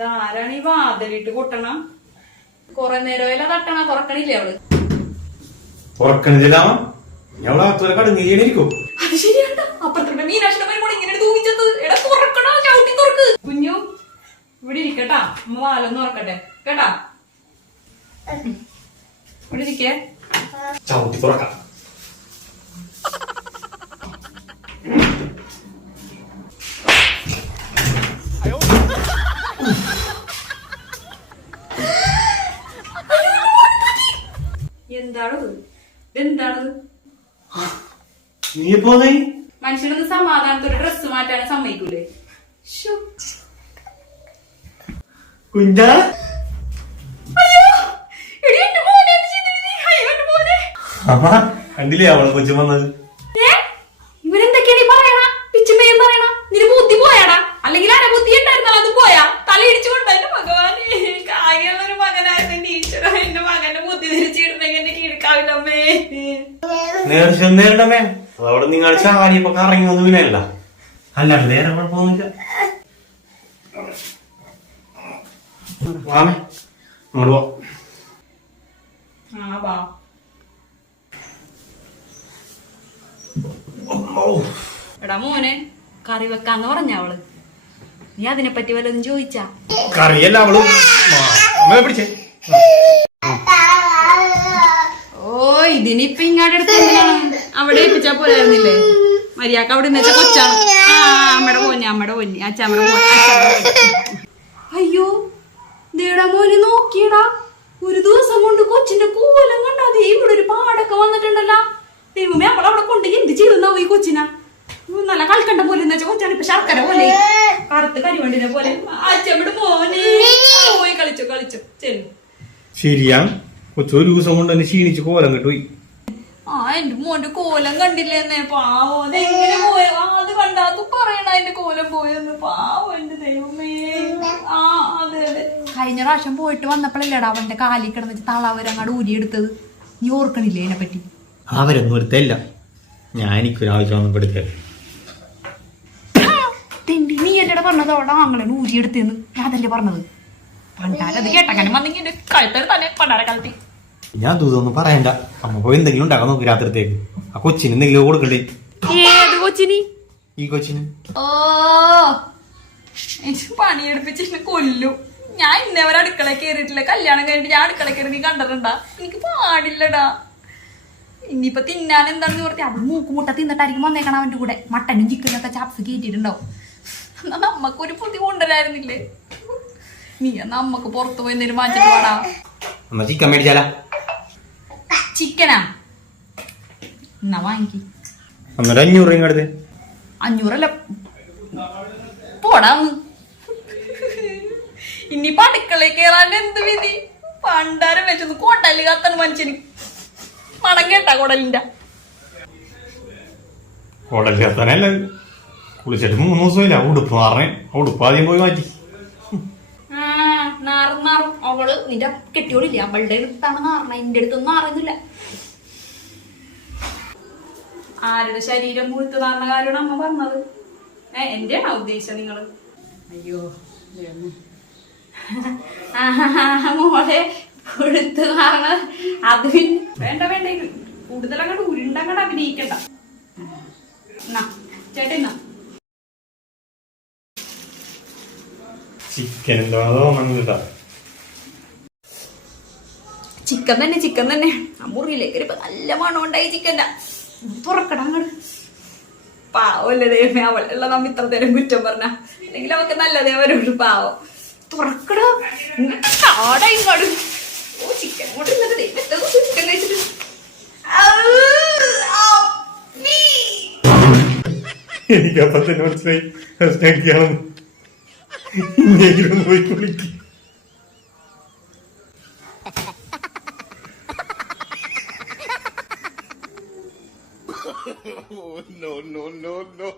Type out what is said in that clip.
ധാരാണ് ഈ വാതിലിട്ട് കൊട്ടണ കൊറേ നേരം തട്ടണ തുറക്കണില്ലേ അവള് തുറക്കണില്ല കടുങ്ങിയിരിക്കും. അത് ശരിയാണ്ട അപ്പുറത്തെ മീനാക്ഷിയുടെ കൂടെ ഇങ്ങനെ തൂങ്ങിച്ചത് എടാ തുറക്കണോ ചവിട്ടി തുറക്ക് കുഞ്ഞു ഇവിടെ ഇരിക്കട്ടാ അമ്മ വാലൊന്ന് തുറക്കട്ടെ കേട്ടാ ഇവിടെ ഇരിക്കേ ചവിട്ടി തുറക്കാം. എന്താണത് എന്താണത് നീ പോന്നെ മനുഷ്യനൊന്ന് സമാധാനത്തോടെ ഡ്രസ് മാറ്റാൻ സമ്മതിക്കൂലേ കുഞ്ഞാ അമ്മ കണ്ടില്ലേ അവളെ കൊച്ചു വന്നത്. ഇവരെന്തൊക്കെയാണ് പറയണ പിച്ചുമ്മയും പറയണ നിന്റെ ബുദ്ധി പോയാടാ അല്ലെങ്കിൽ ആരെ ബുദ്ധി ഉണ്ടായിരുന്നോ അത് പോയാ തലയിടിച്ചു കൊണ്ടു ഭഗവാന് കാര്യമുള്ളൊരു മകനായിരുന്നു ഈശ്വര എന്റെ മകന്റെ ബുദ്ധി തിരിച്ചിടുന്നെങ്കിൽ എന്റെ കീഴ്ക്കാവില്ലമ്മേ നേരിടമേ അതവിടെ നിങ്ങൾ ചാരിയപ്പോ കറങ്ങി ഒന്നും വീണല്ല അല്ലാണ്ട് നേരെ കുഴപ്പമൊന്നുമില്ല. വാമേ അങ്ങോട്ട് പോ. എടാ മോനെ കറി വെക്കാന്ന് പറഞ്ഞ അവള് നീ അതിനെപ്പറ്റി വല്ലതും ചോദിച്ചാ കറിയല്ല അവള് പിടിച്ചേ. ഓ ഇതിനിപ്പൊ ഇങ്ങാടെ അടുത്ത് അവിടെ ഏൽപ്പിച്ചാ പോലായിരുന്നില്ലേ മര്യാദക്ക് അവിടെ നിന്ന് വെച്ചാ കൊച്ചാണ് അമ്മയുടെ പൊന്നി അച്ഛമ്മയുടെ അയ്യോ ദേടാ മോനെ നോക്കിയടാ ഒരു ദിവസം കൊണ്ട് കൊച്ചിന്റെ കൂലം കണ്ടാതെ ഇവിടെ ഒരു പാടൊക്കെ വന്നിട്ടുണ്ടല്ലോ ദൈവമേ അവളവിടെ കൊണ്ട് എന്ത് ചെയ്തുന്നാവും ഈ കൊച്ചിനാ നല്ല കളിക്കണ്ട പോലെ വെച്ചാൽ കൊച്ചാണ് ഇപ്പൊ ശർക്കര പോലെ കറുത്ത് കരിവണ്ടിനെ പോലെ അച്ഛമ്മയുടെ മോനെ പോയി കളിച്ചു ചെല്ലു ശരിയാ കൊച്ചു ഒരു ദിവസം കൊണ്ട് തന്നെ ക്ഷീണിച്ച് കോലം കിട്ടുപോയി. എന്റെ മോന്റെ കോലം കണ്ടില്ലെന്നേ പാവോ അതെങ്ങനെ പോയ അത് കണ്ടാത്ത പറയണ എന്റെ കോലം പോയെന്ന് പാവോ എന്റെ ദൈവമേ. അതെ കഴിഞ്ഞ പ്രാവശ്യം പോയിട്ട് വന്നപ്പോഴല്ലേടാ അവന്റെ കാലിൽ കിടന്നിട്ട് തളവരങ്ങാട് ഊരിയെടുത്തത് നീ ഓർക്കണില്ലേ അതിനെ പറ്റി? അവരൊന്നും എടുത്തല്ല ഞാൻ എനിക്കൊരാവശ്യം പെടുത്തേ നീ എന്റെ പറഞ്ഞത് അവിടെ ആങ്ങളെ ഊരിയെടുത്തേന്ന് ഞാൻ അതല്ലേ പറഞ്ഞത് പണ്ടാരത് കേട്ടങ്ങനെ വന്നെങ്കിൽ എന്റെ കഴുത്തത് തന്നെ പണ്ടാര കാലത്തി ഞാൻ ദൂതൊന്നും പറയണ്ട. അമ്മ പോയി എന്തെങ്കിലും ഉണ്ടാക്കാൻ നോക്കി രാത്രിത്തേക്ക്. ആ കൊച്ചിന് എന്തെങ്കിലും കൊടുക്കണ്ടേ? ഏത് കൊച്ചിനി? ഈ കൊച്ചിന്. ഓ എനിക്ക് പണിയെടുപ്പിച്ച് കൊല്ലു. ഞാൻ ഇന്നേവരെ അടുക്കള കയറിയിട്ടില്ല. കല്യാണം കഴിഞ്ഞിട്ട് ഞാൻ അടുക്കള കയറി നീ കണ്ടിട്ടുണ്ടാ? എനിക്ക് പാടില്ലടാ. ഇനിയിപ്പൊ തിന്നാൻ എന്താണെന്ന് പറഞ്ഞാൽ അത് മൂക്കുമുട്ട തിന്നിട്ടായിരിക്കും വന്നേക്കണം അവന്റെ കൂടെ. മട്ടനും ചിക്കനൊക്കെ ചാപ്സ് കയറ്റിട്ടുണ്ടാവും. എന്നാ നമ്മക്കൊരു പുതി കൊണ്ടുവരായിരുന്നില്ലേ? നീ എന്നാ അമ്മക്ക് പുറത്തു പോയി എന്തെങ്കിലും വാങ്ങിച്ചിട്ട് പാടാ. ചിക്കൻ മേടിച്ചാല. ചിക്കനാ എന്നാ വാങ്ങിക്ക്. 500 500 പോടാന്ന്. ഇനിയിപ്പൊ അടുക്കളയിൽ കയറാണ്ട് എന്ത് വിധി? പണ്ടാരം വെച്ചത് കോട്ടല് കത്തണ് മനുഷ്യന്. മണം കേട്ടാ കൊടലിന്റെ കോടല് കത്താനല്ല കുളിച്ചിട്ട് 3 ദിവസമില്ല. ഉടുപ്പ് മാറണേ. ഉടുപ്പ് ആദ്യം പോയി മാറ്റി. നാറും അവള് നിന്റെ കെട്ടിയോളില്ല അവളുടെ അടുത്താണ് നാറണ. എന്റെ അടുത്തൊന്നും നാറുന്നില്ല. ആരുടെ ശരീരം മുഴുത്ത് നാറുന്ന കാര്യമാണ് അമ്മ പറഞ്ഞത്. എന്റെയാണോ ഉദ്ദേശിച്ചത് നിങ്ങള്? അയ്യോ മോളെ കൊഴുത്ത് നാറണ അത് വേണ്ട കൂടുതൽ അങ്ങോട്ട് ഉരുണ്ടങ്ങോട്ട് അഭിനയിക്കണ്ട. ചേട്ടാ ചിക്കൻ എന്താണോ ചിക്കൻ തന്നെ ആ മുറിയിലേക്ക് ഇപ്പൊ നല്ല മണം ഉണ്ടായി ചിക്കൻ്റെ. തുറക്കട അങ്ങോട്ട് പാവല്ലേ ദൈവമേ. അവളുള്ള നമ്മ ഇത്ര നേരം കുറ്റം പറഞ്ഞ അല്ലെങ്കിൽ അവക്ക് നല്ലതേ വരുള്ളൂ. പാവം തുറക്കടോ ഇങ്ങോട്ട് ഇങ്ങോട്ട്. ഓ ചിക്കൻ കൊണ്ട് ഇന്നത്തെ ദൈവം ചിക്കൻ കഴിച്ചിട്ട് എനിക്കപ്പം തന്നെ മനസ്സിലായി ഇങ്ങനെയെങ്കിലും പോയി കുളിക്കും. No.